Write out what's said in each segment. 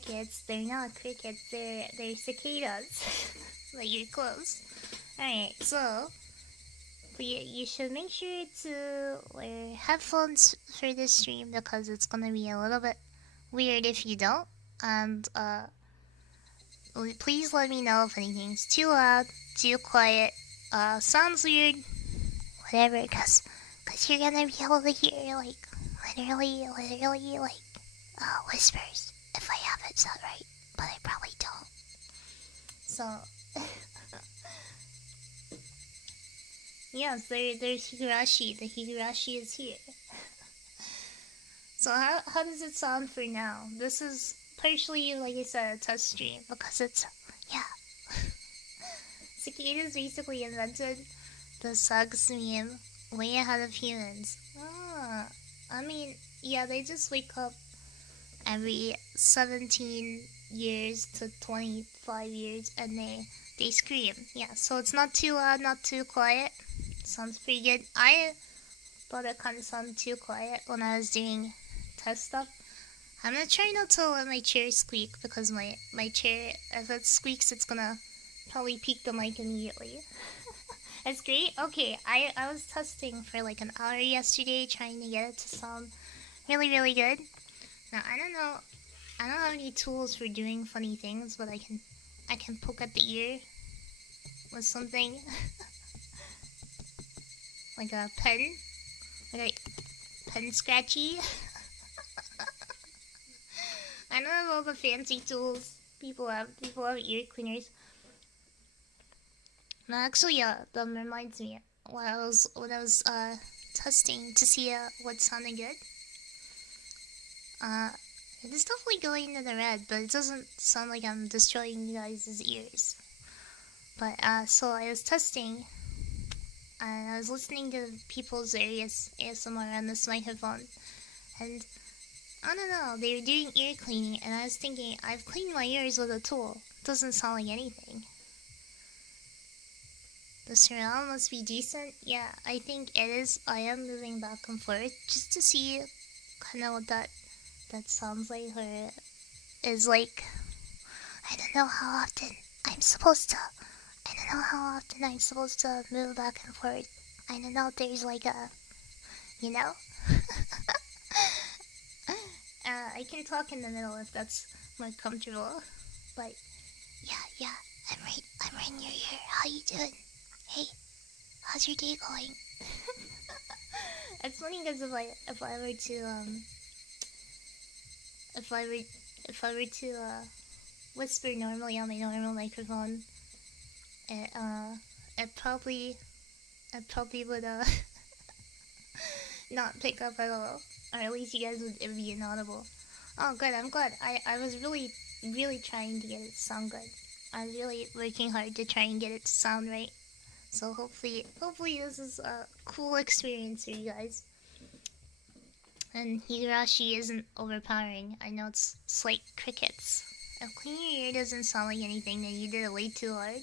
crickets. They're not crickets. They're cicadas. But you're close. Alright, so you should make sure to wear headphones for this stream because it's gonna be a little bit weird if you don't. And please let me know if anything's too loud, too quiet, sounds weird, whatever, because you're gonna be able to hear, like, literally, like, whispers, if I have it said right, but I probably don't. So, yes, there's Higurashi. The Higurashi is here. So how does it sound for now? This is partially, like I said, a test stream, because it's, cicadas basically invented the sugs meme way ahead of humans. I mean, yeah, they just wake up every 17 years to 25 years and they scream. Yeah, so it's not too loud, not too quiet. Sounds pretty good. I thought it kind of sounded too quiet when I was doing test stuff. I'm gonna try not to let my chair squeak because my chair, if it squeaks, it's gonna probably peak the mic immediately. That's great. Okay, I was testing for like an hour yesterday trying to get it to sound really, really good. Now, I don't have any tools for doing funny things, but I can poke at the ear with something. Like a pen. Like a pen scratchy. I don't have all the fancy tools people have ear cleaners. No, actually, that reminds me. When I was testing to see what sounded good. It's definitely going to the red, but it doesn't sound like I'm destroying you guys' ears. But so I was testing, and I was listening to people's various ASMR on this microphone, and I don't know, they were doing ear cleaning, and I was thinking, I've cleaned my ears with a tool. It doesn't sound like anything. The surround must be decent. Yeah, I think it is. I am moving back and forth just to see kind of what that sounds like, or is like. I don't know how often I'm supposed to move back and forth. I don't know if there's like a, you know? I can talk in the middle if that's more comfortable. But yeah, I'm right near here. How you doing? Hey, how's your day going? It's funny because if I were to whisper normally on my normal microphone, it probably would not pick up at all, or at least you guys would, it would be inaudible. Oh, good. I'm glad. I was really trying to get it to sound good. I was really working hard to try and get it to sound right. So hopefully this is a cool experience for you guys. And Higurashi isn't overpowering. I know it's like crickets. If cleaning your ear doesn't sound like anything, then you did it way too hard.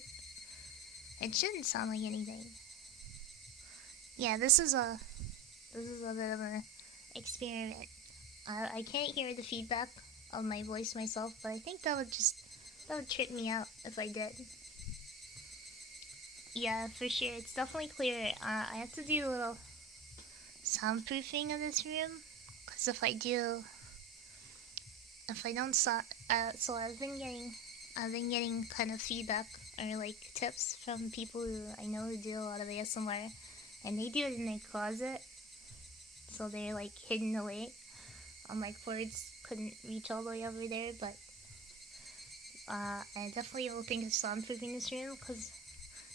It shouldn't sound like anything. Yeah, this is a bit of an experiment. I can't hear the feedback of my voice myself, but I think that would trip me out if I did. Yeah, for sure. It's definitely clearer. I have to do a little soundproofing of this room, because if I don't so I've been getting kind of feedback or like tips from people who I know who do a lot of ASMR, and they do it in their closet, so they're like hidden away. My cords couldn't reach all the way over there, but I definitely will think of soundproofing this room, because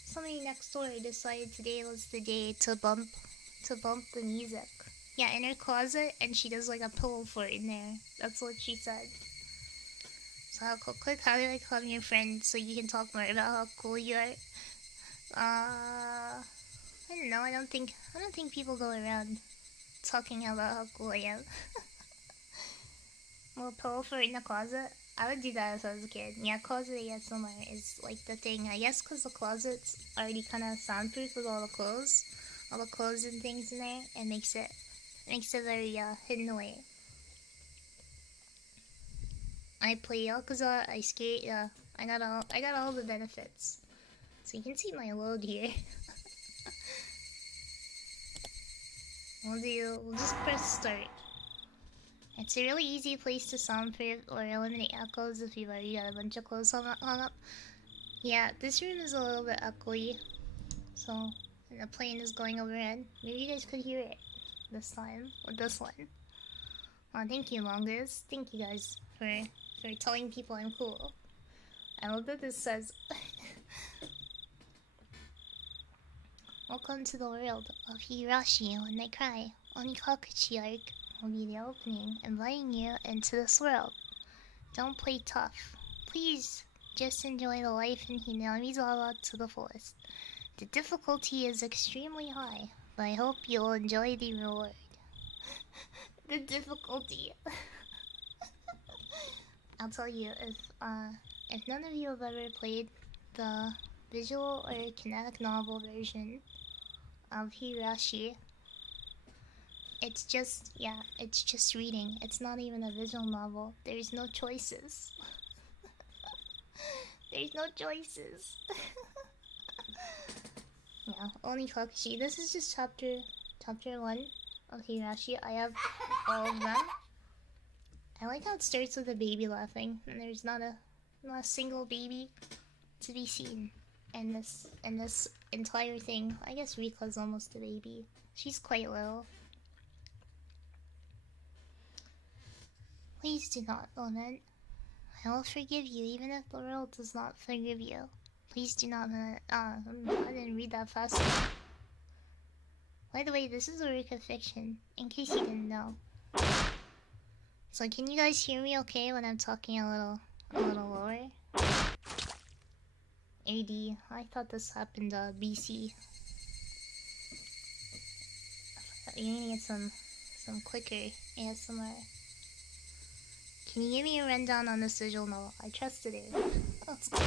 somebody next door decided today was the day to bump the music. Yeah, in her closet, and she does like a pillow fort in there. That's what she said. So click how do I become your friend so you can talk more about how cool you are. I don't know. I don't think people go around talking about how cool I am. Well, pillow fort in the closet. I would do that if I was a kid. Yeah, closet ASMR is like the thing. I guess because the closet's already kind of soundproof with all the clothes and things in there. It makes it very hidden away. I play Yakuza, I skate, yeah. I got all the benefits. So you can see my load here. We'll just press start. It's a really easy place to soundproof or eliminate echoes if you've already got a bunch of clothes hung up. Yeah, this room is a little bit echoey. So, and the plane is going overhead. Maybe you guys could hear it this time, or this one. Oh, thank you, Mongoose. Thank you guys for telling people I'm cool. I love that this says... Welcome to the world of Higurashi when they cry. Onikakuchi arc will be the opening, inviting you into this world. Don't play tough. Please, just enjoy the life in Hinamizawa to the fullest. The difficulty is extremely high, but I hope you'll enjoy the reward. The difficulty. I'll tell you, if none of you have ever played the visual or kinetic novel version of Higurashi, it's just reading. It's not even a visual novel. There's no choices. There's no choices. Yeah, only Kakushi. This is just chapter 1 of Higurashi. I have all of them. I like how it starts with a baby laughing, and there's not a single baby to be seen in this entire thing. I guess Rika's almost a baby. She's quite little. Please do not lament. I will forgive you even if the world does not forgive you. Please do not lament. I didn't read that fast enough. By the way, this is a work of fiction, in case you didn't know. So can you guys hear me okay when I'm talking a little lower? AD, I thought this happened BC. You're gonna get some quicker ASMR. Can you give me a rundown on this visual novel? I trusted it. That's good.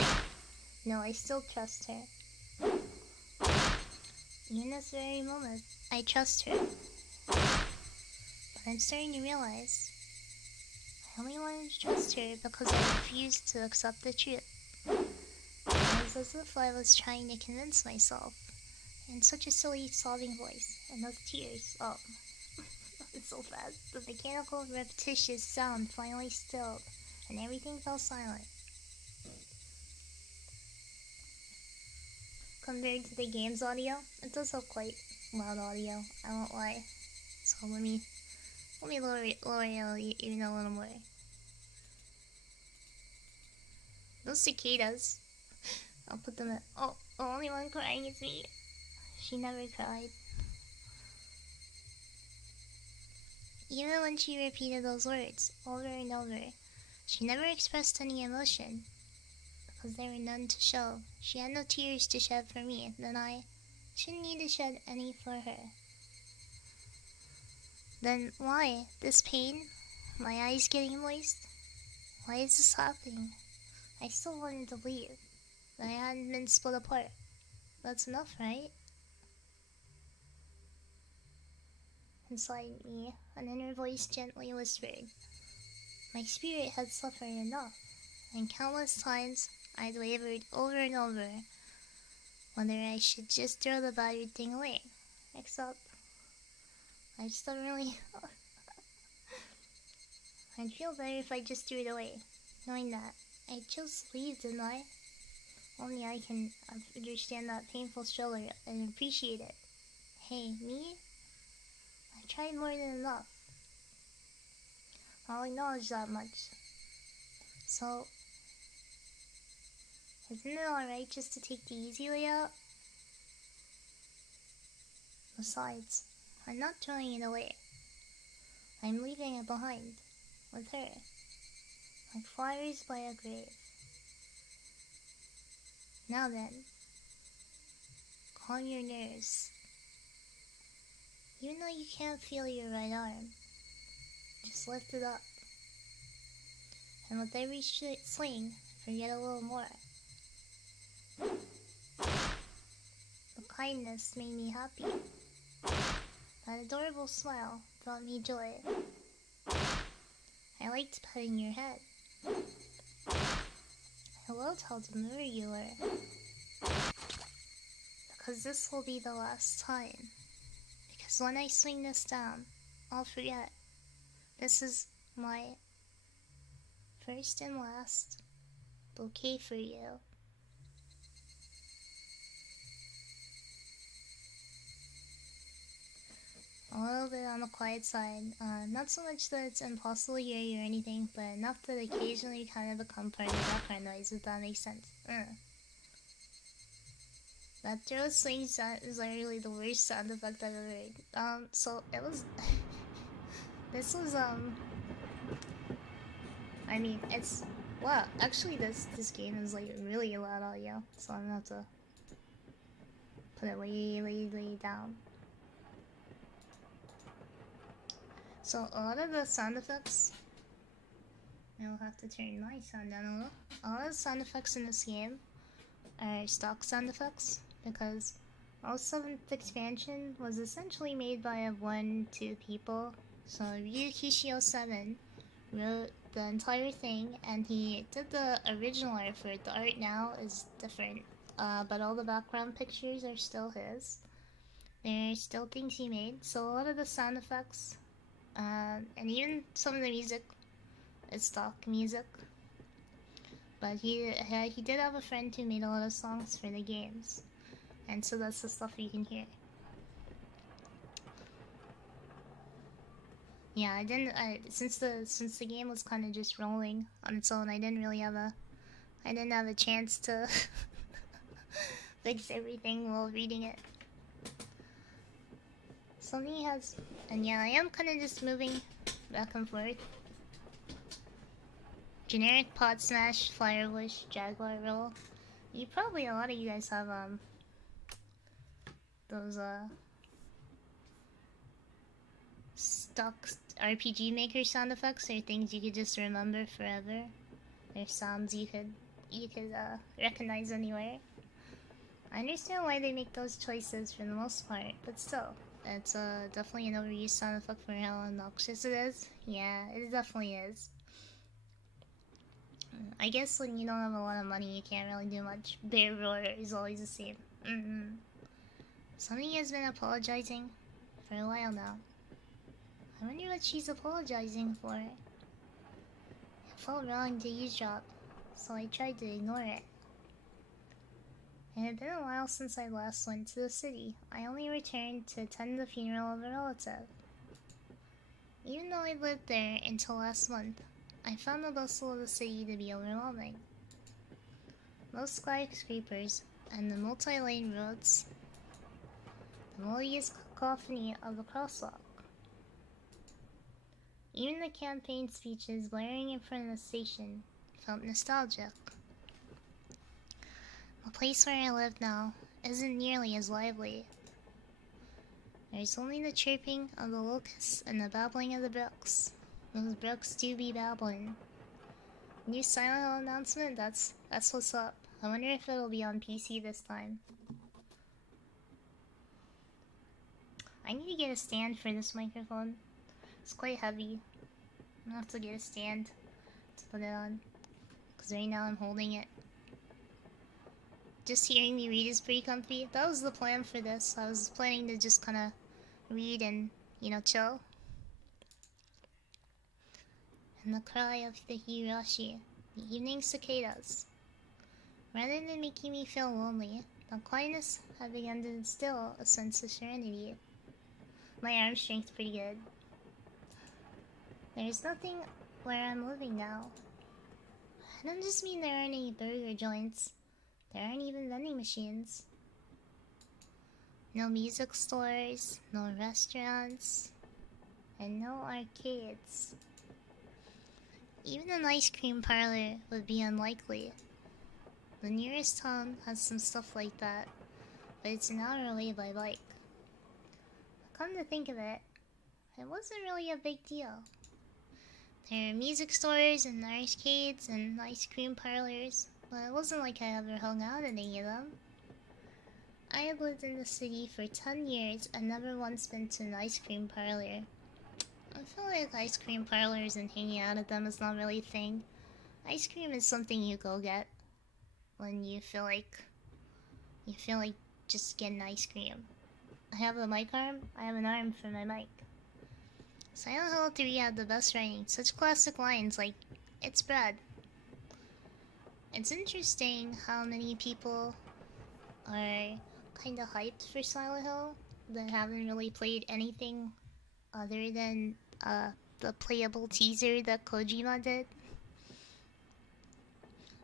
No, I still trust her. In this very moment, I trust her. But I'm starting to realize I only wanted to trust her because I refused to accept the truth. It was as if I was trying to convince myself in such a silly sobbing voice and those tears. Oh, it's so fast. The mechanical repetitious sound finally stilled and everything fell silent. Compared to the game's audio, it does have quite loud audio, I won't lie. So let me lower it even a little more. Those cicadas, I'll put them at... Oh, the only one crying is me. She never cried. Even when she repeated those words over and over, she never expressed any emotion. Because there were none to show. She had no tears to shed for me, then I shouldn't need to shed any for her. Then why? This pain? My eyes getting moist? Why is this happening? I still wanted to leave, but I hadn't been split apart. That's enough, right? Inside me, an inner voice gently whispered. My spirit had suffered enough, and countless times I'd wavered over and over whether I should just throw the battered thing away. Except, I just don't really... I'd feel better if I just threw it away, knowing that I chose to leave, didn't I? Only I can understand that painful struggle and appreciate it. Hey, me? I tried more than enough. I'll acknowledge that much. So, isn't it alright just to take the easy way out? Besides, I'm not throwing it away. I'm leaving it behind, with her, like flowers by a grave. Now then, calm your nerves. Even though you can't feel your right arm, just lift it up. And with every swing, forget a little more. The kindness made me happy. That adorable smile brought me joy. I liked petting your head. I will tell them where you are. Because this will be the last time. Because when I swing this down, I'll forget. This is my first and last bouquet for you. A little bit on the quiet side. Not so much that it's impossible to hear you or anything, but enough that occasionally kind of become part of the background noise, if that makes sense. That throw swing sound is literally the worst sound effect I've ever heard. So it was... this was, I mean, it's... Wow, actually this game is like really loud audio, so I'm gonna have to put it way down. So a lot of the sound effects, I'll have to turn my sound down a little. A lot of the sound effects in this game are stock sound effects because all 7th expansion was essentially made by 1-2 people. So Ryukishio7 wrote the entire thing and he did the original art for it. The art now is different, but all the background pictures are still his. They're still things he made. So a lot of the sound effects and even some of the music is stock music, but he did have a friend who made a lot of songs for the games, and so that's the stuff you can hear. Yeah, I didn't. Since the game was kind of just rolling on its own, I didn't have a chance to fix everything while reading it. Something has, and yeah, I am kind of just moving back and forth. Generic pot smash, fire bush, jaguar roll. A lot of you guys have those stock RPG Maker sound effects or things you could just remember forever. They're sounds you could recognize anywhere. I understand why they make those choices for the most part, but still. It's definitely an overused sound effect for how obnoxious it is. Yeah, it definitely is. I guess when you don't have a lot of money, you can't really do much. Bear roar is always the same. Somebody has been apologizing for a while now. I wonder what she's apologizing for. It felt wrong to eavesdrop, so I tried to ignore it. It had been a while since I last went to the city. I only returned to attend the funeral of a relative. Even though I lived there until last month, I found the bustle of the city to be overwhelming. Most skyscrapers and the multi-lane roads, the melodious cacophony of the crosswalk. Even the campaign speeches blaring in front of the station felt nostalgic. The place where I live now isn't nearly as lively. There's only the chirping of the locusts and the babbling of the brooks. Those brooks do be babbling. New Silent Hill announcement? That's what's up. I wonder if it'll be on PC this time. I need to get a stand for this microphone. It's quite heavy. I'm gonna have to get a stand to put it on. Because right now I'm holding it. Just hearing me read is pretty comfy. That was the plan for this. I was planning to just kind of read and, chill. And the cry of the Higurashi, the evening cicadas. Rather than making me feel lonely, the quietness had begun to instill a sense of serenity. My arm strength's pretty good. There's nothing where I'm living now. I don't just mean there aren't any burger joints. There aren't even vending machines. No music stores, no restaurants, and no arcades. Even an ice cream parlor would be unlikely. The nearest town has some stuff like that, but it's an hour away by bike. Come to think of it, it wasn't really a big deal. There are music stores and arcades and ice cream parlors, but it wasn't like I ever hung out at any of them. I had lived in the city for 10 years and never once been to an ice cream parlor. I feel like ice cream parlors and hanging out at them is not really a thing. Ice cream is something you go get. when you feel like just getting ice cream. I have a mic arm. I have an arm for my mic. Silent Hill 3 had the best writing. Such classic lines like, "It's bread." It's interesting how many people are kinda hyped for Silent Hill that haven't really played anything other than the playable teaser that Kojima did.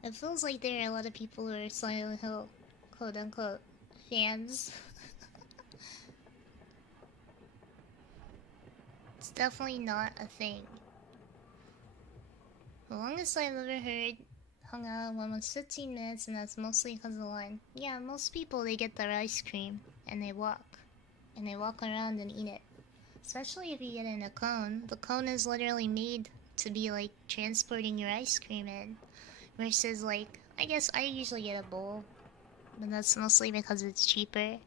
It feels like there are a lot of people who are Silent Hill quote-unquote fans. It's definitely not a thing. The longest I've ever heard hung out one was 15 minutes, and that's mostly because of the line. Yeah, most people, they get their ice cream and they walk around and eat it. Especially if you get in a cone. The cone is literally made to be like transporting your ice cream in, versus like, I guess I usually get a bowl, but that's mostly because it's cheaper.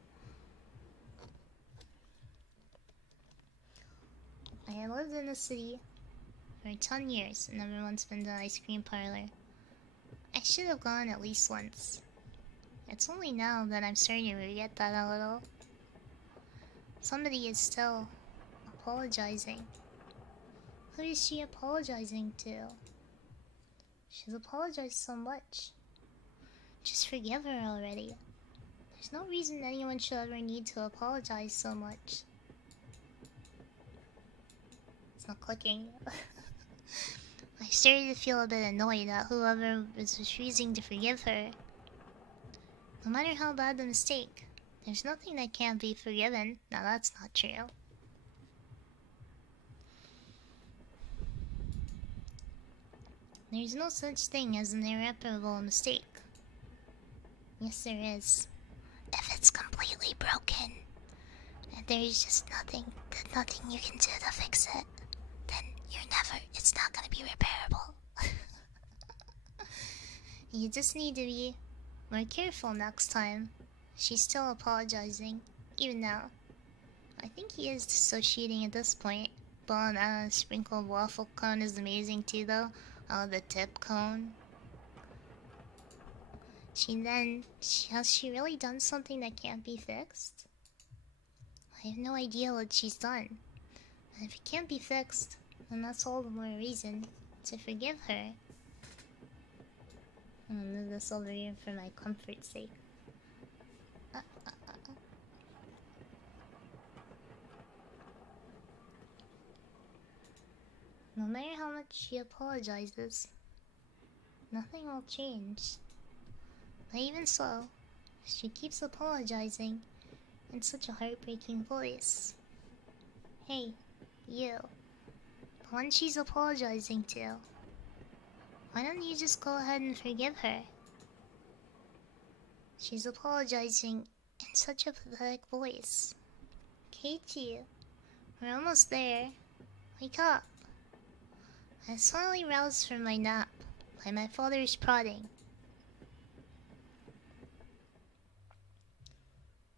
I lived in the city for 10 years and never once been to an ice cream parlor. I should have gone at least once. It's only now that I'm starting to regret that a little. Somebody is still apologizing. Who is she apologizing to? She's apologized so much. Just forgive her already. There's no reason anyone should ever need to apologize so much. It's not clicking. I started to feel a bit annoyed at whoever was refusing to forgive her. No matter how bad the mistake, there's nothing that can't be forgiven. Now that's not true. There's no such thing as an irreparable mistake. Yes, there is. If it's completely broken, and there's just nothing you can do to fix it, then it's not gonna be repairable. You just need to be more careful next time. She's still apologizing, even now. I think he is dissociating at this point. But sprinkled waffle cone is amazing too, though. Oh, the tip cone. Has she really done something that can't be fixed? I have no idea what she's done. And if it can't be fixed, then that's all the more reason to forgive her. I'm gonna move this over here for my comfort's sake. No matter how much she apologizes, nothing will change. But even so, she keeps apologizing in such a heartbreaking voice. Hey, you. The one she's apologizing to. Why don't you just go ahead and forgive her? She's apologizing in such a pathetic voice. Katie, we're almost there. Wake up. I was finally roused from my nap by my father's prodding.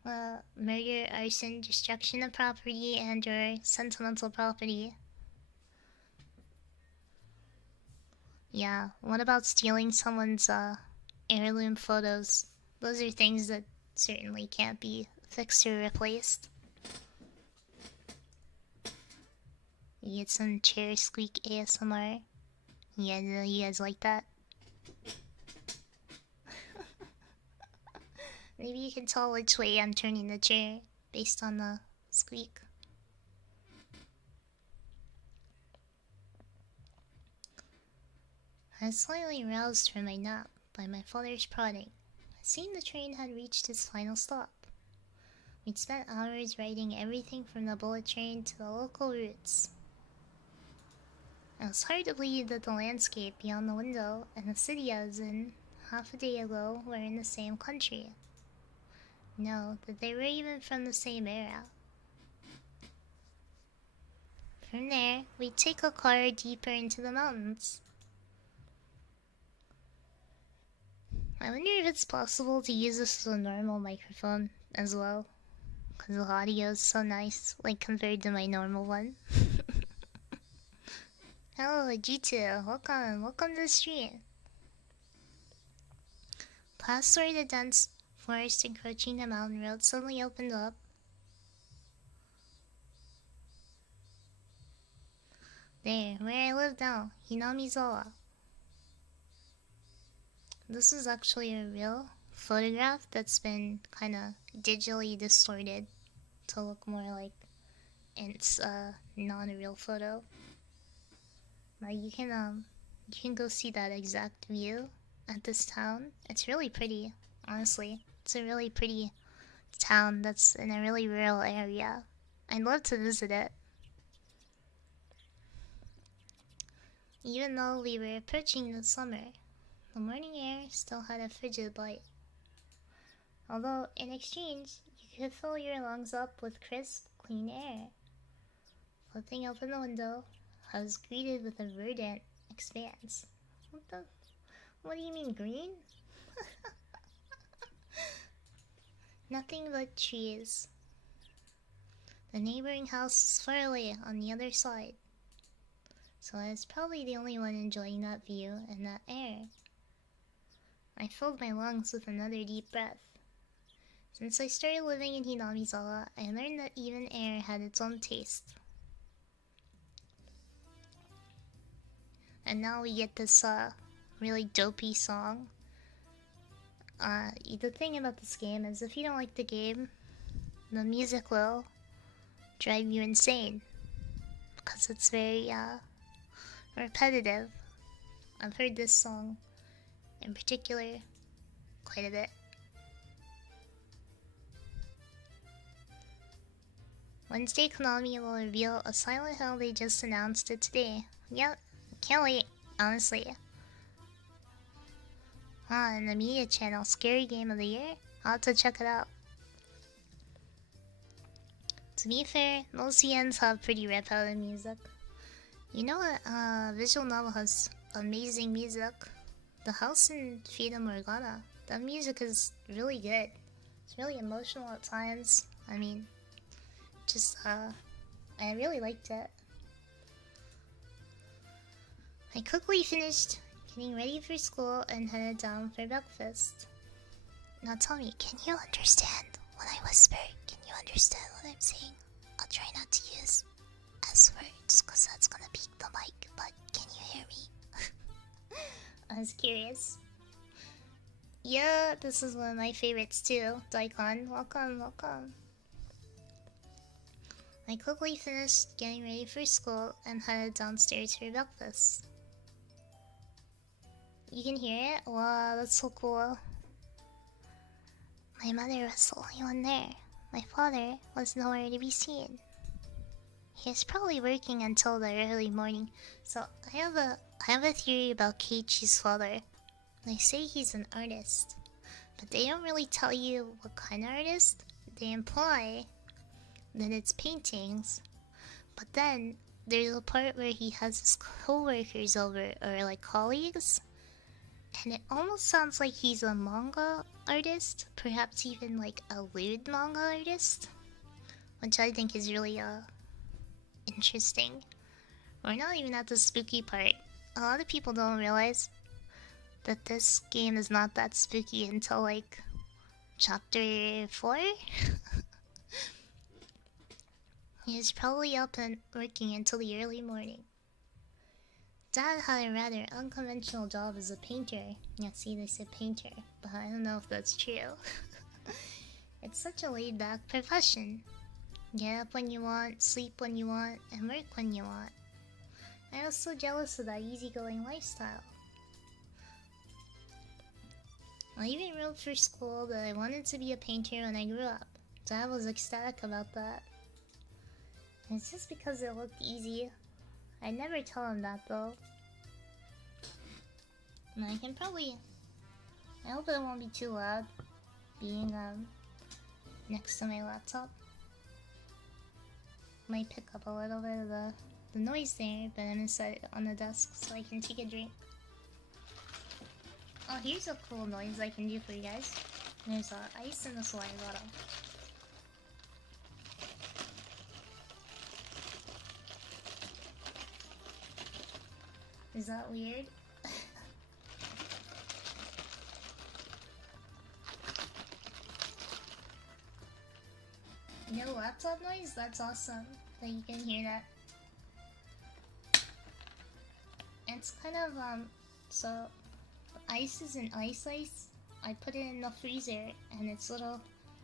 Murder, arson, destruction of property, and/or sentimental property. Yeah, what about stealing someone's heirloom photos? Those are things that certainly can't be fixed or replaced. You get some chair squeak ASMR. Yeah, you guys like that? Maybe you can tell which way I'm turning the chair based on the squeak. I was slightly roused from my nap by my father's prodding. It seemed the train had reached its final stop. We'd spent hours riding everything from the bullet train to the local routes. It was hard to believe that the landscape beyond the window and the city I was in half a day ago were in the same country. No, that they were even from the same era. From there, we'd take a car deeper into the mountains. I wonder if it's possible to use this as a normal microphone as well, because the audio is so nice, like compared to my normal one. Hello, G2, welcome to the stream. Past where the dense forest encroaching the mountain road suddenly opened up. There, where I live now, Hinamizawa. This is actually a real photograph that's been kind of digitally distorted to look more like it's not a real photo. But you can go see that exact view at this town. It's really pretty, honestly. It's a really pretty town that's in a really rural area. I'd love to visit it. Even though we were approaching the summer, the morning air still had a frigid bite. Although, in exchange, you could fill your lungs up with crisp, clean air. Flipping open the window, I was greeted with a verdant expanse. What do you mean, green? Nothing but trees. The neighboring house was far away on the other side, so I was probably the only one enjoying that view and that air. I filled my lungs with another deep breath. Since I started living in Hinamizawa, I learned that even air had its own taste. And now we get this really dopey song. The thing about this game is if you don't like the game, the music will drive you insane. Because it's very repetitive. I've heard this song in particular quite a bit. Wednesday Konami will reveal a Silent Hill. They just announced it today. Yep, can't wait, honestly. And the media channel, Scary Game of the Year? I'll have to check it out. To be fair, most CNs have pretty repetitive music. You know what visual novel has amazing music? The house in Fata Morgana. That music is really good. It's really emotional at times. I mean, just I really liked it. I quickly finished getting ready for school and headed down for breakfast. Now tell me, can you understand when I whisper? Can you understand what I'm saying? I'll try not to use S words because that's gonna peak the mic, but can you hear me? I was curious. Yeah, this is one of my favorites too. Daikon, welcome, welcome. I quickly finished getting ready for school and headed downstairs for breakfast. You can hear it? Wow, that's so cool. My mother was the only one there. My father was nowhere to be seen. He was probably working until the early morning. So I have a theory about Keiichi's father. They say he's an artist, but they don't really tell you what kind of artist. They imply that it's paintings, but then there's a part where he has his co-workers over, or like colleagues, and it almost sounds like he's a manga artist, perhaps even like a lewd manga artist, which I think is really interesting. We're not even at the spooky part. A lot of people don't realize that this game is not that spooky until like chapter 4. He was probably up and working until the early morning. Dad had a rather unconventional job as a painter. Yeah, see, they said painter, but I don't know if that's true. It's such a laid-back profession. Get up when you want, sleep when you want, and work when you want. I was so jealous of that easygoing lifestyle. I even wrote for school that I wanted to be a painter when I grew up. Dad was ecstatic about that. It's just because it looked easy. I never tell him that though. And I can probably... I hope it won't be too loud being next to my laptop. Might pick up a little bit of the noise there, but I'm inside on the desk so I can take a drink. Oh, here's a cool noise I can do for you guys. There's ice in this water bottle. Is that weird? No laptop noise? That's awesome that you can hear that. It's kind of, so ice is an ice. I put it in the freezer and it's little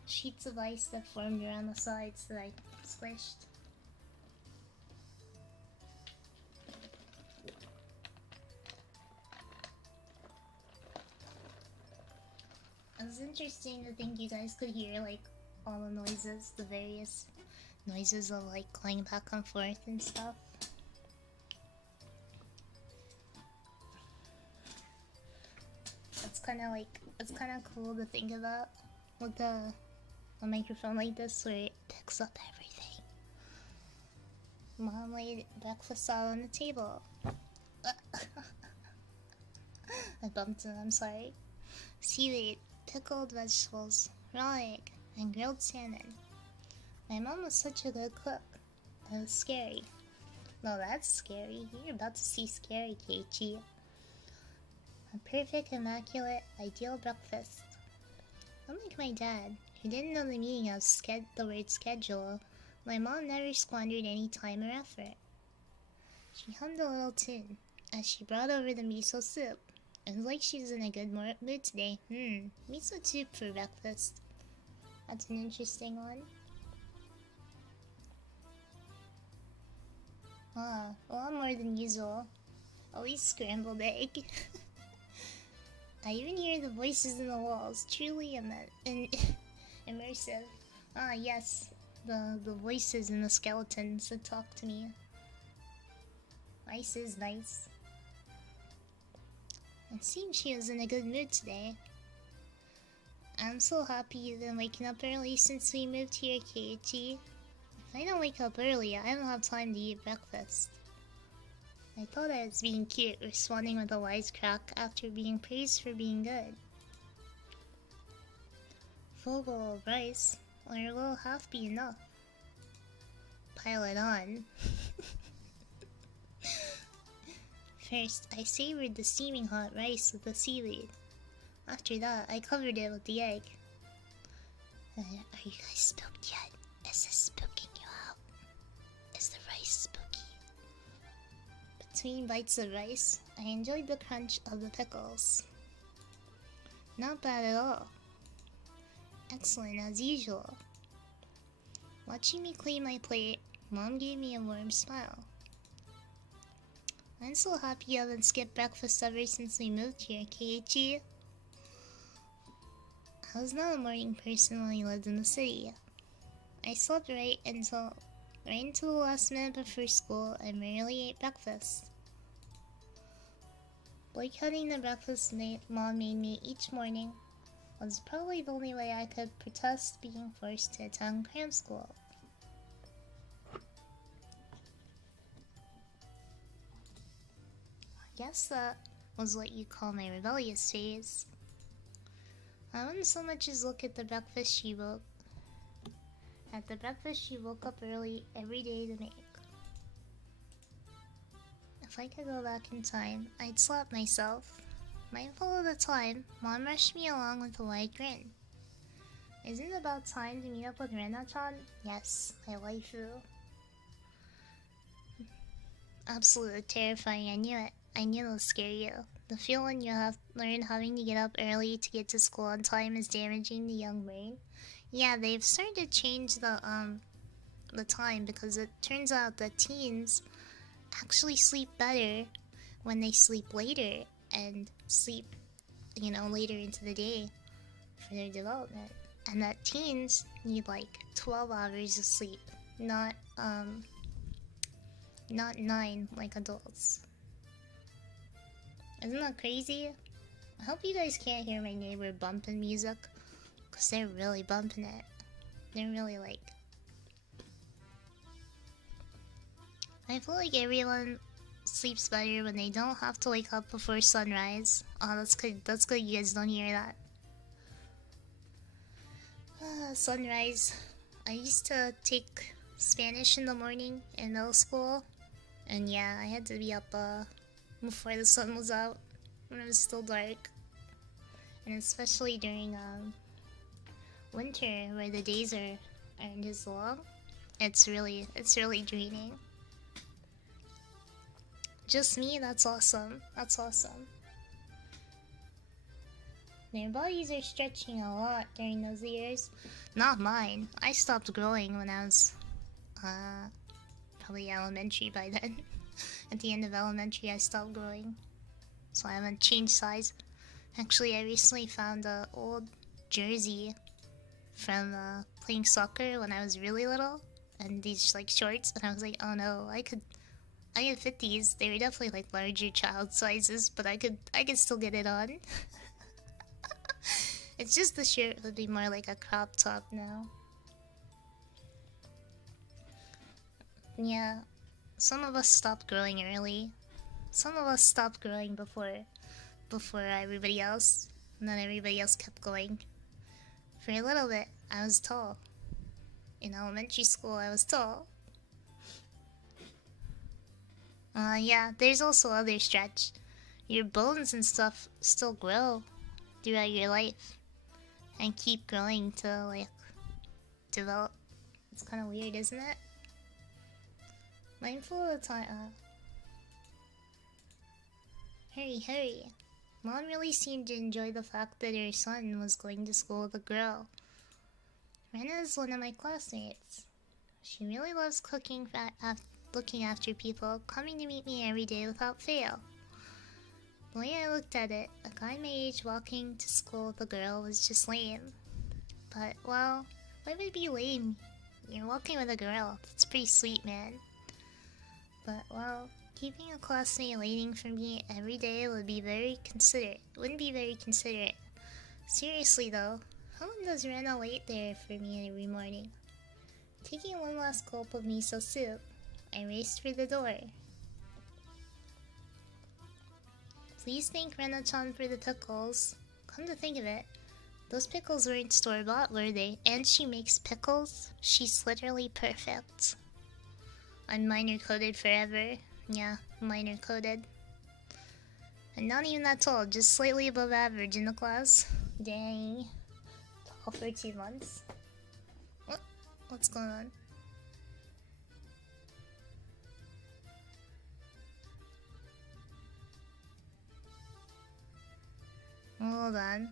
sheets of ice that formed around the sides that I squished. It was interesting to think you guys could hear like all the noises, the various noises of like going back and forth and stuff. It's kind of cool to think about with a microphone like this where it picks up everything. Mom laid breakfast out on the table. I bumped it, I'm sorry. Seaweed, pickled vegetables, raw egg, and grilled salmon. My mom was such a good cook. It was scary. No, that's scary. You're about to see scary, Keiichi. A perfect, immaculate, ideal breakfast. Unlike my dad, who didn't know the meaning of the word schedule, my mom never squandered any time or effort. She hummed a little tune as she brought over the miso soup. It was like she was in a good mood today. Miso soup for breakfast. That's an interesting one. A lot more than usual. At least scrambled egg. I even hear the voices in the walls. Truly immersive. Yes. The voices in the skeletons that talk to me. Ice is nice. It seems she was in a good mood today. I'm so happy you've been waking up early since we moved here, Keiichi. If I don't wake up early, I don't have time to eat breakfast. I thought I was being cute, responding with a wisecrack after being praised for being good. Full bowl of rice, or will half be enough? Pile it on. First, I savored the steaming hot rice with the seaweed. After that, I covered it with the egg. Are you guys spooked yet? Is this spooking you out? Is the rice spooky? Between bites of rice, I enjoyed the crunch of the pickles. Not bad at all. Excellent as usual. Watching me clean my plate, Mom gave me a warm smile. I'm so happy you haven't skipped breakfast ever since we moved here, Keiichi. I was not a morning person when I lived in the city. I slept right until the last minute before school and rarely ate breakfast. Boycotting the breakfast Mom made me each morning was probably the only way I could protest being forced to attend cram school. I guess that was what you call my rebellious phase. I wouldn't so much as look at the breakfast she woke up early every day to make. If I could go back in time, I'd slap myself. Mindful of the time, Mom rushed me along with a wide grin. Isn't it about time to meet up with Rena-chan? Yes, my waifu. Absolutely terrifying, I knew it. I knew it would scare you. The feeling you learn having to get up early to get to school on time is damaging the young brain. Yeah, they've started to change the time because it turns out that teens actually sleep better when they sleep later and sleep, later into the day for their development. And that teens need like 12 hours of sleep, not 9 like adults. Isn't that crazy? I hope you guys can't hear my neighbor bumping music, because they're really bumping it. They're really like... I feel like everyone sleeps better when they don't have to wake up before sunrise. Oh, that's good. That's good you guys don't hear that. Sunrise. I used to take Spanish in the morning in middle school. And yeah, I had to be up before the sun was out, when it was still dark. And especially during winter, where the days are and is long. It's really draining. Just me? That's awesome. That's awesome. Their bodies are stretching a lot during those years. Not mine. I stopped growing when I was probably elementary by then. At the end of elementary I stopped growing. So I haven't changed size. Actually, I recently found an old jersey from playing soccer when I was really little, and these like shorts, and I was like, oh no, I could fit these. They were definitely like larger child sizes, but I could still get it on. It's just the shirt would be more like a crop top now. Yeah, some of us stopped growing early. Some of us stopped growing before everybody else, and then everybody else kept going. For a little bit, I was tall. In elementary school, I was tall. Yeah, there's also other stretch. Your bones and stuff still grow throughout your life and keep growing to like develop. It's kind of weird, isn't it? Mindful of the time. Hurry. Mom really seemed to enjoy the fact that her son was going to school with a girl. Rena is one of my classmates. She really loves cooking, looking after people, coming to meet me every day without fail. The way I looked at it, a guy my age walking to school with a girl was just lame. But, well, why would it be lame? You're walking with a girl. That's pretty sweet, man. But, well, keeping a classmate waiting for me every day wouldn't be very considerate. Seriously though, how long does Rena wait there for me every morning? Taking one last gulp of miso soup, I raced for the door. Please thank Rena-chan for the pickles. Come to think of it, those pickles weren't store-bought, were they? And she makes pickles? She's literally perfect. I'm minor coded forever. Yeah, minor coded. And not even that tall, just slightly above average in the class. Dang. Tall for 2 months. What's going on? Hold on.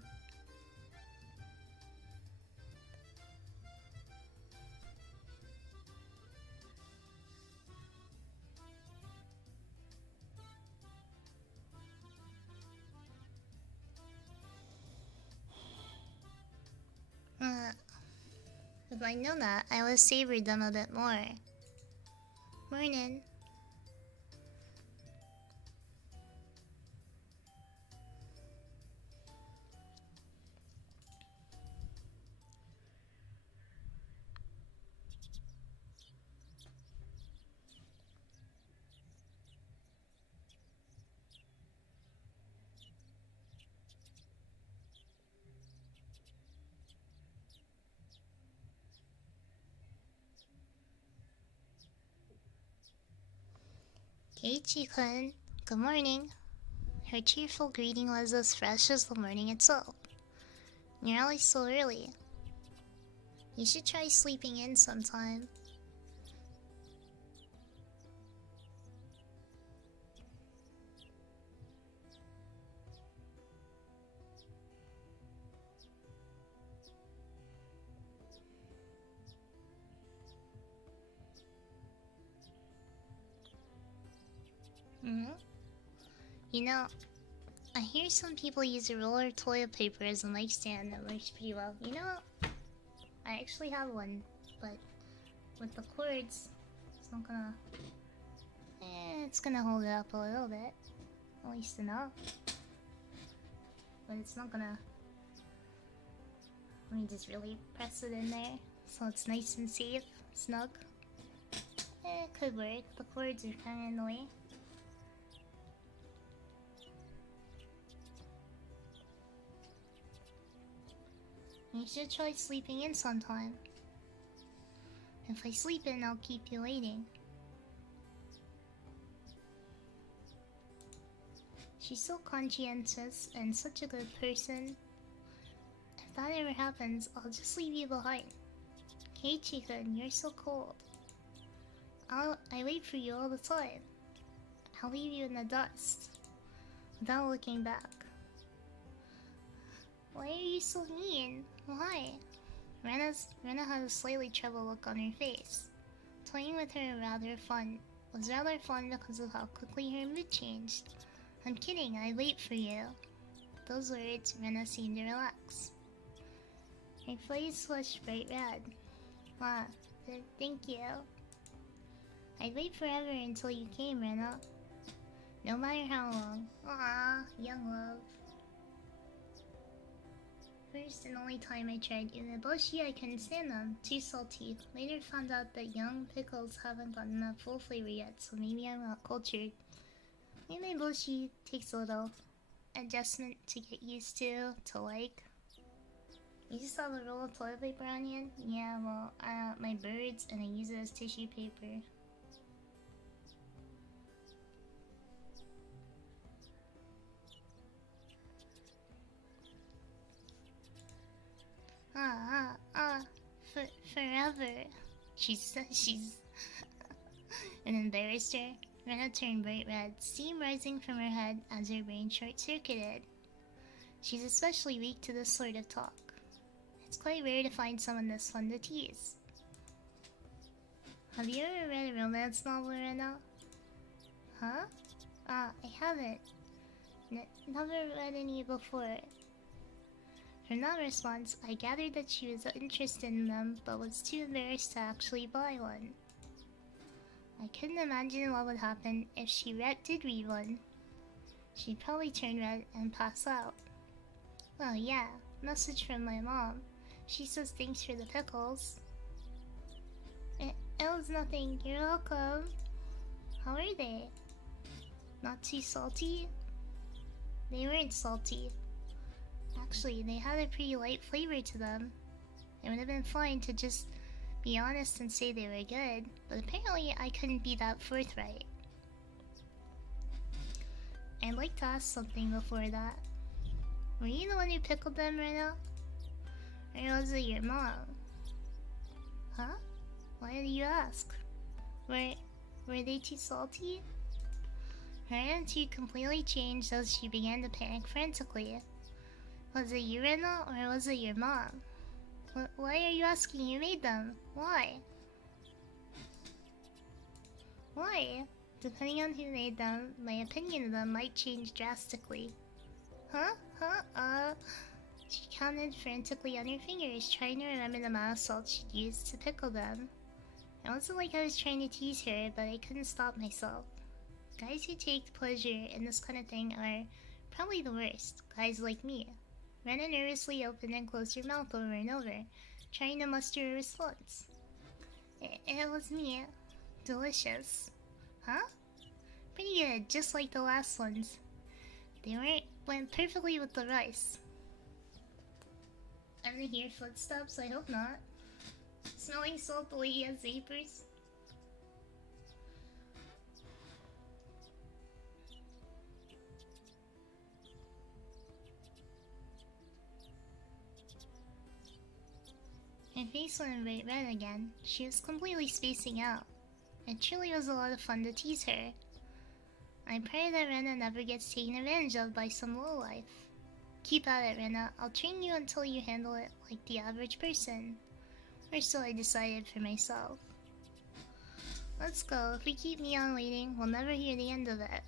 If I knew that, I would have savored them a bit more. Morning. Keiichi-kun, good morning. Her cheerful greeting was as fresh as the morning itself. You're always so early. You should try sleeping in sometime. You know, I hear some people use a roll of toilet paper as a mic stand that works pretty well. You know, I actually have one, but with the cords, it's not gonna... it's gonna hold it up a little bit. At least enough. But it's not gonna... Let me just really press it in there, so it's nice and safe, snug. It could work. The cords are kinda in the way. You should try sleeping in sometime. If I sleep in, I'll keep you waiting. She's so conscientious and such a good person. If that ever happens, I'll just leave you behind. Hey Chicken, you're so cold. I wait for you all the time. I'll leave you in the dust. Without looking back. Why are you so mean? Why? Rena had a slightly troubled look on her face. Toying with her was rather fun because of how quickly her mood changed. I'm kidding, I wait for you. Those words, Rena seemed to relax. Her face flushed bright red. Wow, thank you. I'd wait forever until you came, Rena. No matter how long. Ah, young love. First and only time I tried umeboshi, I couldn't stand them. Too salty. Later found out that young pickles haven't gotten that full flavor yet, so maybe I'm not cultured. Umeboshi takes a little adjustment to get used to like. You just have a roll of toilet paper on hand? Yeah, well, my birds, and I use it as tissue paper. Forever. She's and embarrassed her. Rena turned bright red, steam rising from her head as her brain short-circuited. She's especially weak to this sort of talk. It's quite rare to find someone this fun to tease. Have you ever read a romance novel, Rena? Huh? I haven't. Never read any before. From that response, I gathered that she was interested in them, but was too embarrassed to actually buy one. I couldn't imagine what would happen if she did read one. She'd probably turn red and pass out. Well, yeah, message from my mom. She says thanks for the pickles. It was nothing, you're welcome. How are they? Not too salty? They weren't salty. Actually, they had a pretty light flavor to them. It would have been fine to just be honest and say they were good, but apparently I couldn't be that forthright. I'd like to ask something before that. Were you the one who pickled them, Rena? Or was it your mom? Huh? Why did you ask? Were they too salty? Her attitude completely changed as she began to panic frantically. Was it you, Rena, or was it your mom? Why are you asking who made them? Why? Why? Depending on who made them, my opinion of them might change drastically. Huh? She counted frantically on her fingers, trying to remember the amount of salt she'd used to pickle them. It wasn't like I was trying to tease her, but I couldn't stop myself. Guys who take pleasure in this kind of thing are probably the worst. Guys like me. Rena nervously opened and closed her mouth over and over, trying to muster a response. It was me. Delicious. Huh? Pretty good, just like the last ones. They went perfectly with the rice. Ever hear footsteps? I hope not. Smelling salt the way he has vapors. Her face went bright red again. She was completely spacing out. It truly was a lot of fun to tease her. I pray that Rena never gets taken advantage of by some lowlife. Keep at it, Rena. I'll train you until you handle it like the average person. Or so I decided for myself. Let's go. If we keep Mion waiting, we'll never hear the end of it.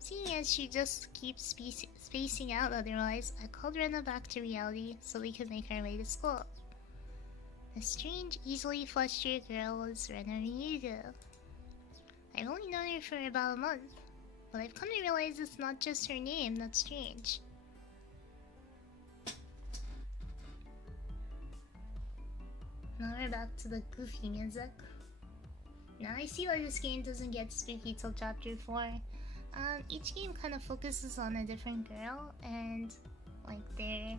Seeing as she just keeps spacing out otherwise, I called Rena back to reality so we could make our way to school. The strange, easily flustered girl was Rena Ryugu. I've only known her for about a month, but I've come to realize it's not just her name that's strange. Now we're back to the goofy music. Now I see why this game doesn't get spooky till chapter 4. Each game kind of focuses on a different girl and like their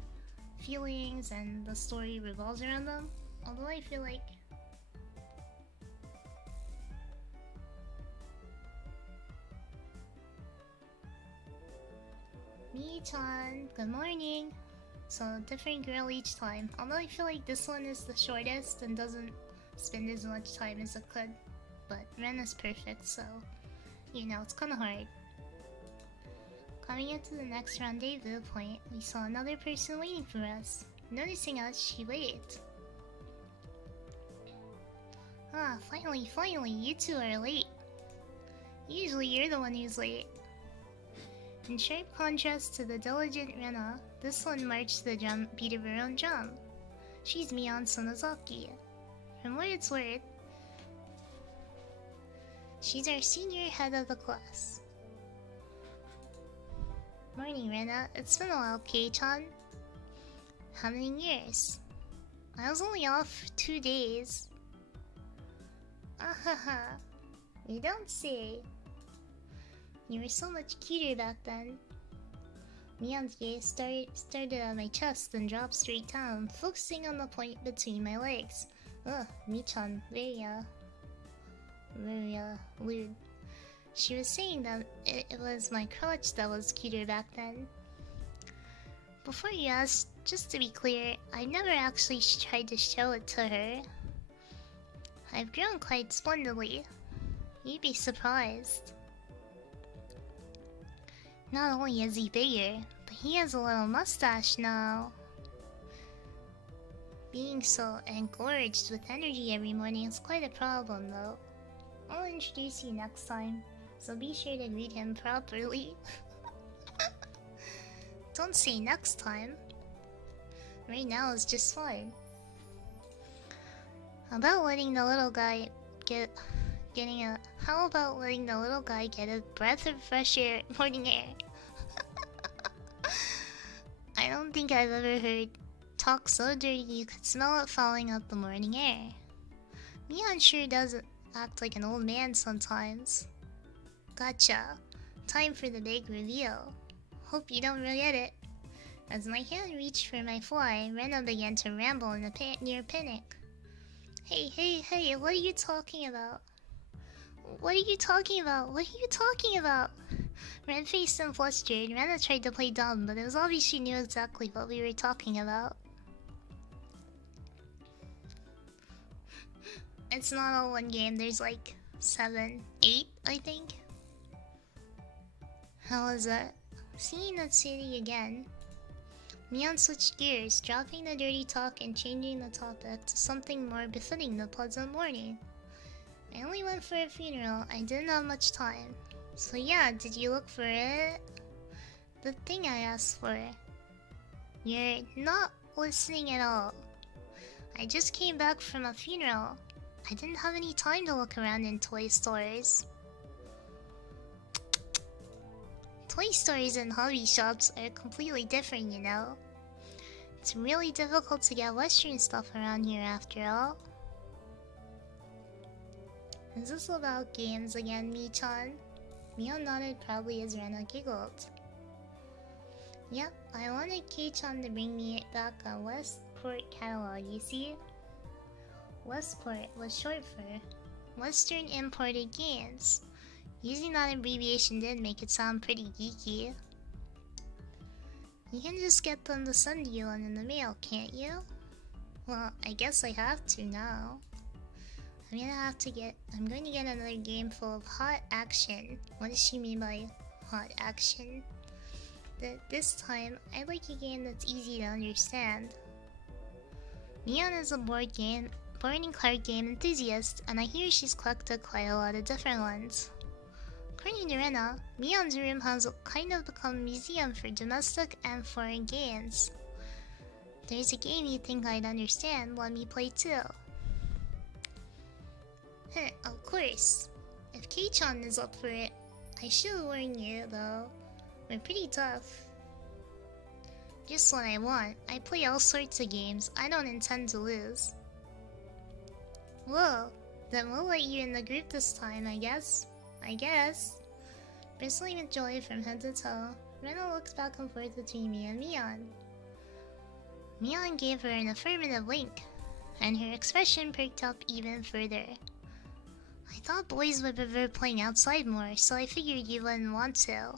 feelings, and the story revolves around them. Although I feel like Mi-chan, good morning. So, different girl each time. Although I feel like this one is the shortest and doesn't spend as much time as it could. But Ren is perfect, so, you know, it's kinda hard. Coming into the next rendezvous point, we saw another person waiting for us. Noticing us, she waved. Ah, finally, you two are late. Usually you're the one who's late. In sharp contrast to the diligent Rena, this one marched to the beat of her own drum. She's Mion Sonozaki. From what it's worth, she's our senior head of the class. Morning, Rena. It's been a while, Kei-chan. How many years? I was only off for 2 days. Ahaha. You don't say. You were so much cuter back then. Mion's gaze started at my chest and dropped straight down, focusing on the point between my legs. Ugh, Mi-chan, very lewd. She was saying that it was my crotch that was cuter back then. Before you ask, just to be clear, I never actually tried to show it to her. I've grown quite splendidly. You'd be surprised. Not only is he bigger, but he has a little mustache now. Being so engorged with energy every morning is quite a problem, though. I'll introduce you next time, so be sure to greet him properly. Don't say next time. Right now is just fine. How about letting the little guy get a breath of fresh air, morning air? I don't think I've ever heard talk so dirty you could smell it falling out the morning air. Mion sure does act like an old man sometimes. Gotcha. Time for the big reveal. Hope you don't forget it. As my hand reached for my fly, Rena began to ramble in a near panic. Hey, what are you talking about? What are you talking about? Red-faced and flustered, Rena tried to play dumb, but it was obvious she knew exactly what we were talking about. It's not all one game, there's like 7, 8, I think. How was it? Seeing that city again, Mion switched gears, dropping the dirty talk and changing the topic to something more befitting the pleasant morning. I only went for a funeral, I didn't have much time. So yeah, did you look for it? The thing I asked for. You're not listening at all. I just came back from a funeral. I didn't have any time to look around in toy stores. Toy stores and hobby shops are completely different, you know. It's really difficult to get Western stuff around here after all. Is this about games again, Mi-chan? Mion nodded proudly as Rena giggled. Yep, I wanted Kei-chan to bring me back a Westport catalog, you see? Westport was short for Western Imported Games. Using that abbreviation did make it sound pretty geeky. You can just get them to send you one in the mail, can't you? Well, I guess I have to now. I'm going to get another game full of hot action. What does she mean by hot action? This time, I'd like a game that's easy to understand. Mion is a board and card game enthusiast, and I hear she's collected quite a lot of different ones. According to Rena, Mion's room has kind of become a museum for domestic and foreign games. There's a game you think I'd understand, let me play too. Of course. If Kei-chan is up for it, I should warn you though, we're pretty tough. Just what I want. I play all sorts of games, I don't intend to lose. Whoa, then we'll let you in the group this time, I guess. Bristling with joy from head to toe, Rena looked back and forth between me and Mion. Mion gave her an affirmative wink, and her expression perked up even further. I thought boys would prefer playing outside more, so I figured you wouldn't want to.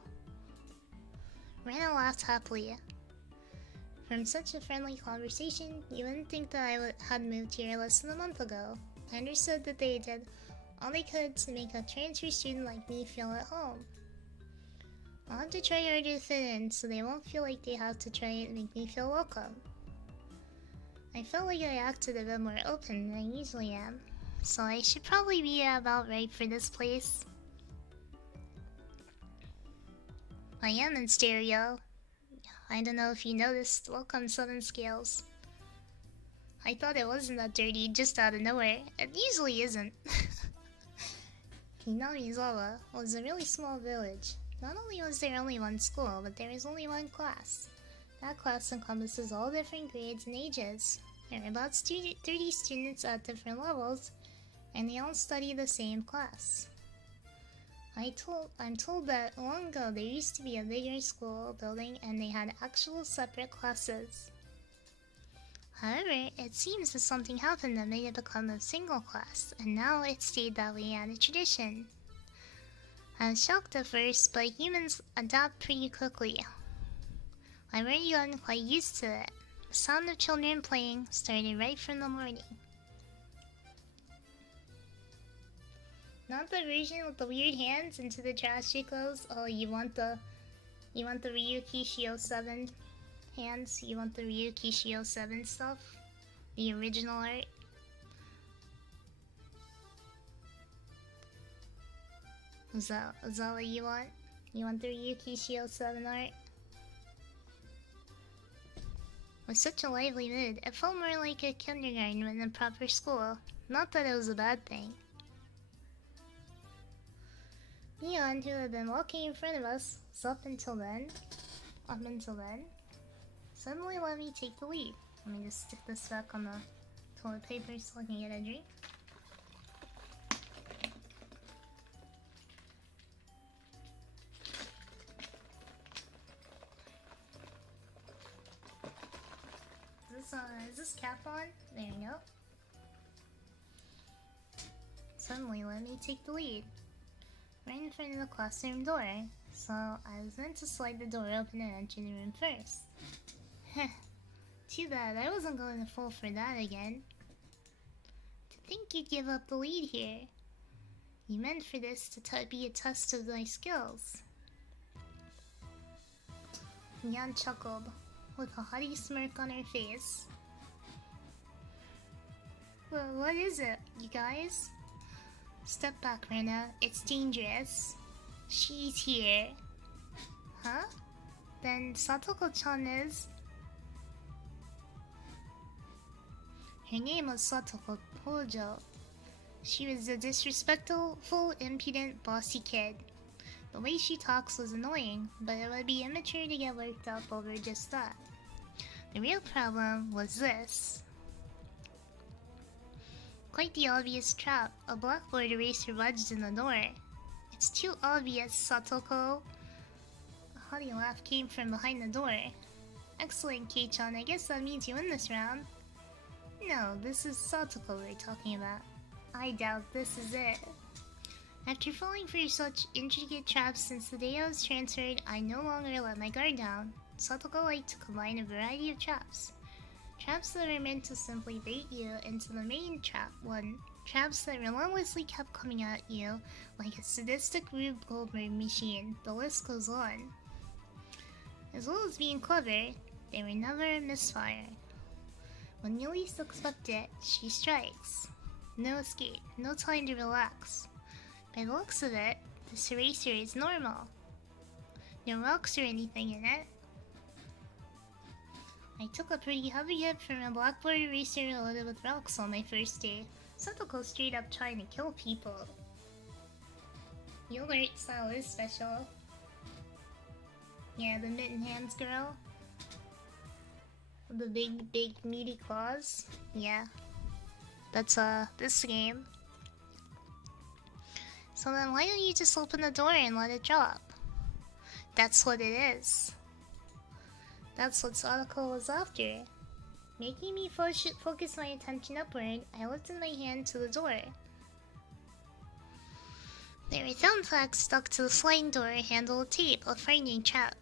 Rena laughed happily. From such a friendly conversation, you wouldn't think that I had moved here less than a month ago. I understood that they did all they could to make a transfer student like me feel at home. I'll have to try harder to fit in so they won't feel like they have to try and make me feel welcome. I felt like I acted a bit more open than I usually am, so I should probably be about right for this place. I am in stereo. I don't know if you noticed. Welcome 7 scales. I thought it wasn't that dirty just out of nowhere. It usually isn't. Hinamizawa was a really small village. Not only was there only one school, but there was only one class. That class encompasses all different grades and ages. There are about 30 students at different levels, and they all study the same class. I'm told that long ago there used to be a bigger school building and they had actual separate classes. However, it seems that something happened that made it become a single class, and now it stayed that way out of tradition. I was shocked at first, but humans adapt pretty quickly. I've already gotten quite used to it. The sound of children playing started right from the morning. Not the version with the weird hands into the trash it goes. Oh, you want the Ryuki Shio 7 hands? You want the Ryuki Shio 7 stuff? The original art? Is that what you want? You want the Ryuki Shio 7 art? With such a lively mood, it felt more like a kindergarten than a proper school. Not that it was a bad thing. Leon, who had been walking in front of us, was up until then, suddenly let me take the lead. Let me just stick this back on the toilet paper so I can get a drink. Is this cap on? There you go. Suddenly let me take the lead. Right in front of the classroom door, so I was meant to slide the door open and enter the room first. Heh, too bad I wasn't going to fall for that again. To think you'd give up the lead here. You meant for this to be a test of my skills. Yan chuckled, with a haughty smirk on her face. Well, what is it, you guys? Step back, Rena. It's dangerous. She's here. Huh? Then Satoko-chan is... Her name was Satoko Hojo. She was a disrespectful, impudent, bossy kid. The way she talks was annoying, but it would be immature to get worked up over just that. The real problem was this. Quite the obvious trap. A blackboard eraser wedged in the door. It's too obvious, Satoko. A haughty laugh came from behind the door. Excellent, Kei-chan. I guess that means you win this round. No, this is Satoko we're talking about. I doubt this is it. After falling for such intricate traps since the day I was transferred, I no longer let my guard down. Satoko liked to combine a variety of traps. Traps that were meant to simply bait you into the main trap one. Traps that relentlessly kept coming at you like a sadistic Rube Goldberg machine. The list goes on. As well as being clever, they were never a misfire. When you least expect it, she strikes. No escape, no time to relax. By the looks of it, this eraser is normal. No rocks or anything in it. I took a pretty heavy hit from a blackboard eraser loaded with rocks on my first day. Satoko straight up trying to kill people. Yogurt style is special. Yeah, the mitten hands girl. The big meaty claws. Yeah. That's this game. So then why don't you just open the door and let it drop? That's what it is. That's what Sadako was after. Making me focus my attention upward, I lifted my hand to the door. There were thumbtacks stuck to the sliding door handle of tape, a frightening trap.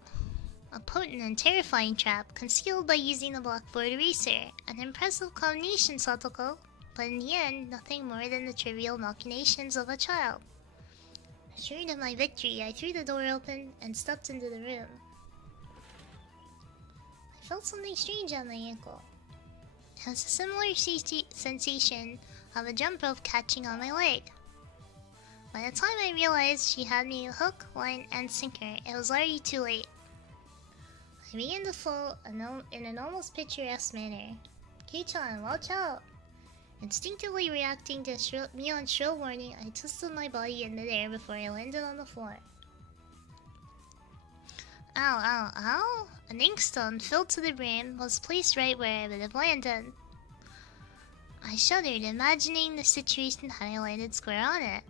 A potent and terrifying trap concealed by using the blackboard eraser. An impressive combination, Satoko. But in the end, nothing more than the trivial machinations of a child. Assured of my victory, I threw the door open and stepped into the room. I felt something strange on my ankle. It was a similar sensation of a jump rope catching on my leg. By the time I realized she had me hook, line, and sinker, it was already too late. I began to fall in an almost picturesque manner. Kei-chan, watch out! Instinctively reacting to Mion's shrill warning, I twisted my body in midair before I landed on the floor. Ow, ow, ow! An inkstone filled to the brim was placed right where I would have landed. I shuddered, imagining the situation had I landed square on it.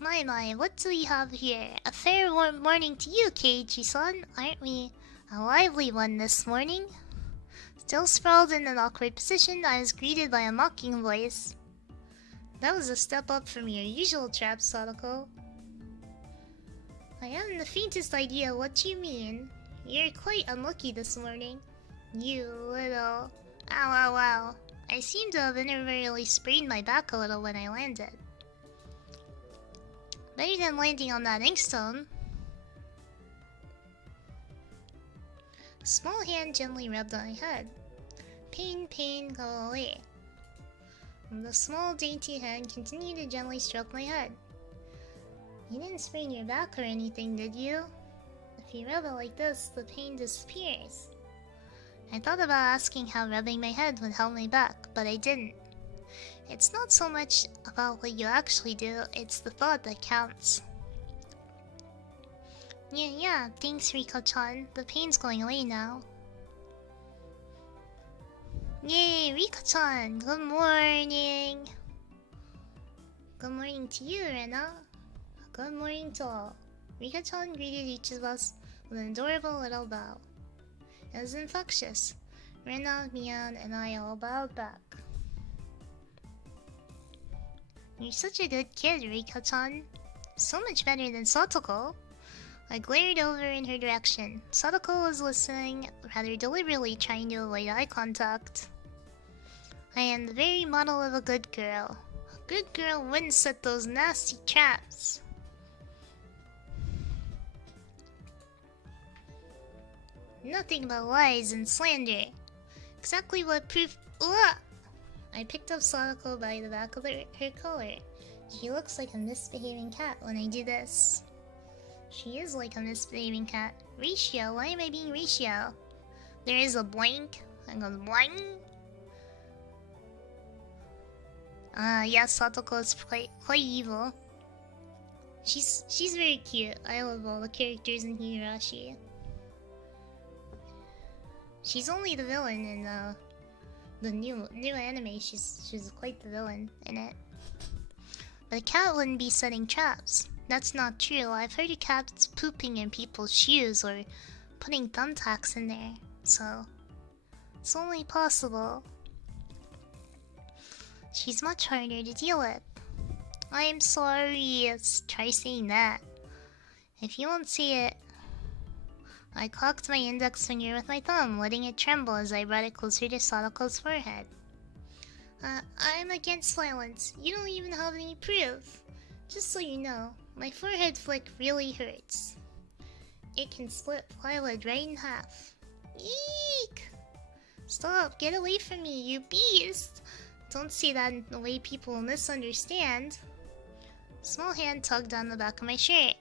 My, what do we have here? A fair warm morning to you, Keiichi-san. Aren't we a lively one this morning? Still sprawled in an awkward position, I was greeted by a mocking voice. That was a step up from your usual trap, Sadako. I haven't the faintest idea what you mean. You're quite unlucky this morning. You little... Ow, ow, ow. I seem to have inadvertently sprained my back a little when I landed. Better than landing on that inkstone. A small hand gently rubbed on my head. Pain, go away. And the small, dainty hand continued to gently stroke my head. You didn't sprain your back or anything, did you? If you rub it like this, the pain disappears. I thought about asking how rubbing my head would help my back, but I didn't. It's not so much about what you actually do, it's the thought that counts. Yeah, thanks Rika-chan. The pain's going away now. Yay, Rika-chan! Good morning! Good morning to you, Rena. Good morning to all. Rika-chan greeted each of us with an adorable little bow. It was infectious. Rena, Mian, and I all bowed back. You're such a good kid, Rika-chan. So much better than Satoko. I glared over in her direction. Sadako was listening, rather deliberately trying to avoid eye contact. I am the very model of a good girl. A good girl wouldn't set those nasty traps. Nothing but lies and slander. Exactly what proof... Ugh! I picked up Sadako by the back of her collar. She looks like a misbehaving cat when I do this. She is like a misbehaving cat. Ratio, why am I being ratio? There is a blank. I go blank. Yeah, Satoko is quite evil. She's very cute. I love all the characters in Higurashi. She's only the villain in the new anime. She's quite the villain in it. But a cat wouldn't be setting traps. That's not true. I've heard of cats pooping in people's shoes or putting thumbtacks in there. So it's only possible. She's much harder to deal with. I'm sorry. Let's try saying that. If you won't see it, I cocked my index finger with my thumb, letting it tremble as I brought it closer to Sadako's forehead. I'm against violence. You don't even have any proof. Just so you know, my forehead flick really hurts. It can split plywood right in half. Eek! Stop, get away from me, you beast! Don't say that in the way people will misunderstand. Small hand tugged on the back of my shirt.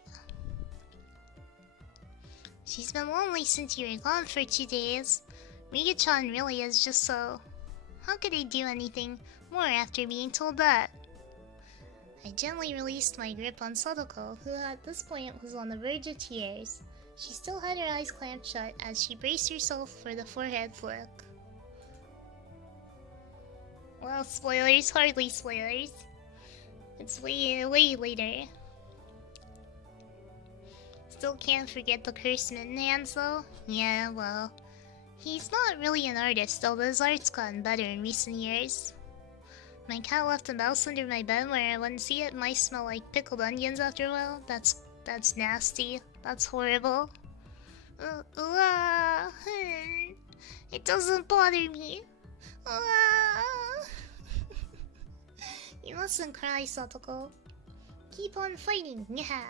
She's been lonely since you were gone for 2 days. Rika-chan really is just so... How could I do anything more after being told that? I gently released my grip on Sadako, who at this point was on the verge of tears. She still had her eyes clamped shut as she braced herself for the forehead flick. Well, spoilers, hardly spoilers. It's way later. Still can't forget the cursed mitten hands though. Yeah, well, he's not really an artist, although his art's gotten better in recent years. My cat left a mouse under my bed where I wouldn't see it. Mice smell like pickled onions after a while. That's nasty. That's horrible. It doesn't bother me. You mustn't cry, Satoko. Keep on fighting, yeah.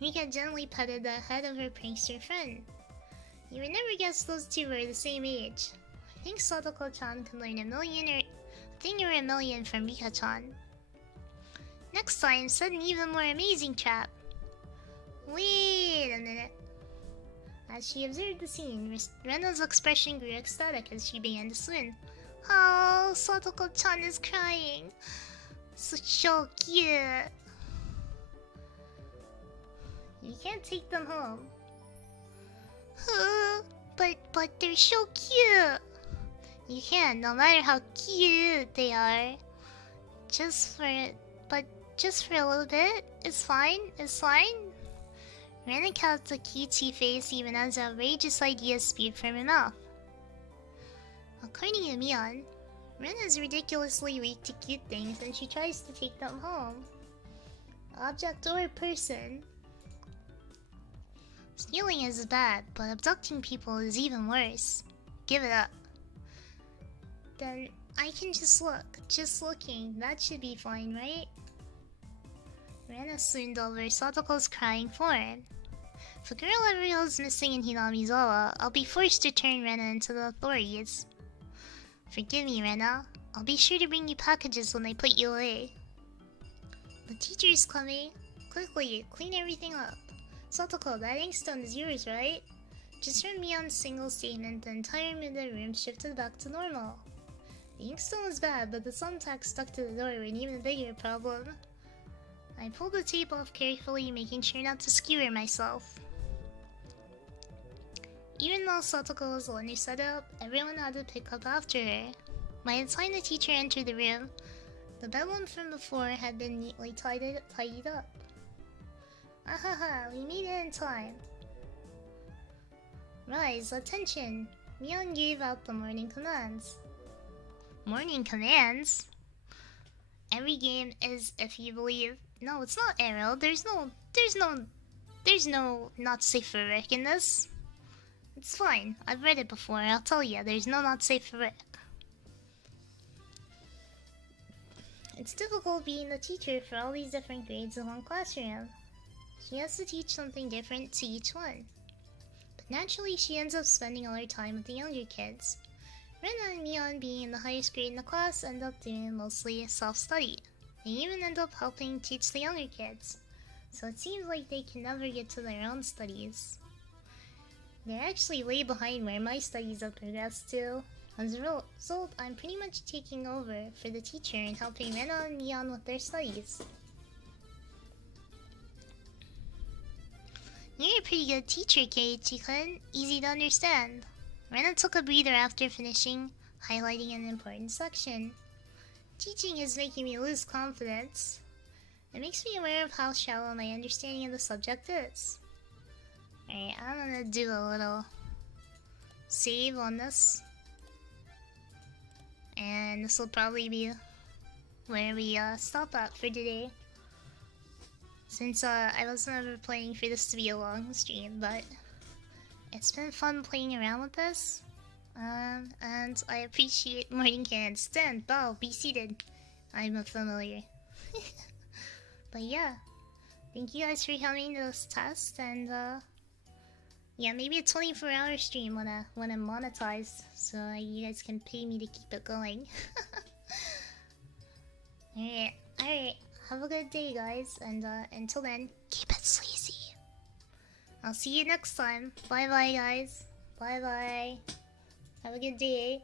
Mika gently patted the head of her prankster friend. You would never guess those two were the same age. I think Satoko-chan could learn a thing or a million from Mika-chan. Next time, set an even more amazing trap. Wait a minute. As she observed the scene, Rena's expression grew ecstatic as she began to swim. Oh, Satoko-chan is crying. So cute. You can't take them home. But they're so cute. You can, no matter how cute they are. Just for a little bit. It's fine. Rena kept a cutesy face even as outrageous ideas spewed from her mouth. According to Mion, Rena is ridiculously weak to cute things and she tries to take them home. Object or person. Stealing is bad, but abducting people is even worse. Give it up. Then I can just look. Just looking, that should be fine, right? Rena swooned over Satoko's crying form. If a girl ever goes missing in Hinamizawa, I'll be forced to turn Rena into the authorities. Forgive me, Rena. I'll be sure to bring you packages when they put you away. The teacher's coming. Quickly, clean everything up. Satoko, that inkstone is yours, right? Just from Mion's single statement, the entire middle room shifted back to normal. The inkstone was bad, but the thumbtack stuck to the door were an even bigger problem. I pulled the tape off carefully, making sure not to skewer myself. Even though Satoko was the one who set it up, everyone had to pick up after her. By the time the teacher entered the room, the bedlam from before had been neatly tidied up. Ahaha, we made it in time. Rise, attention! Mion gave out the morning commands. Morning commands? Every game is if you believe. No, it's not Arrow. There's no not safe for work in this. It's fine. I've read it before. I'll tell you, there's no not safe for work. It's difficult being the teacher for all these different grades in one classroom. She has to teach something different to each one. But naturally, she ends up spending all her time with the younger kids. Rena and Mion, being in the highest grade in the class, end up doing mostly self-study. They even end up helping teach the younger kids. So it seems like they can never get to their own studies. They're actually way behind where my studies have progressed to. As a result, I'm pretty much taking over for the teacher and helping Rena and Mion with their studies. You're a pretty good teacher, Keiichi-kun. Easy to understand. Rena took a breather after finishing, highlighting an important section. Teaching is making me lose confidence. It makes me aware of how shallow my understanding of the subject is. Alright, I'm gonna do a little save on this. And this will probably be where we stop at for today. Since I wasn't ever planning for this to be a long stream, but it's been fun playing around with this. And I appreciate morning cans. Stand, bow, be seated. I'm a familiar. But yeah, thank you guys for coming to this test, and yeah, maybe a 24-hour stream when I'm monetized, so you guys can pay me to keep it going. Alright, have a good day, guys, and until then, keep it sleazy. I'll see you next time. Bye bye, guys. Bye bye. Have a good day.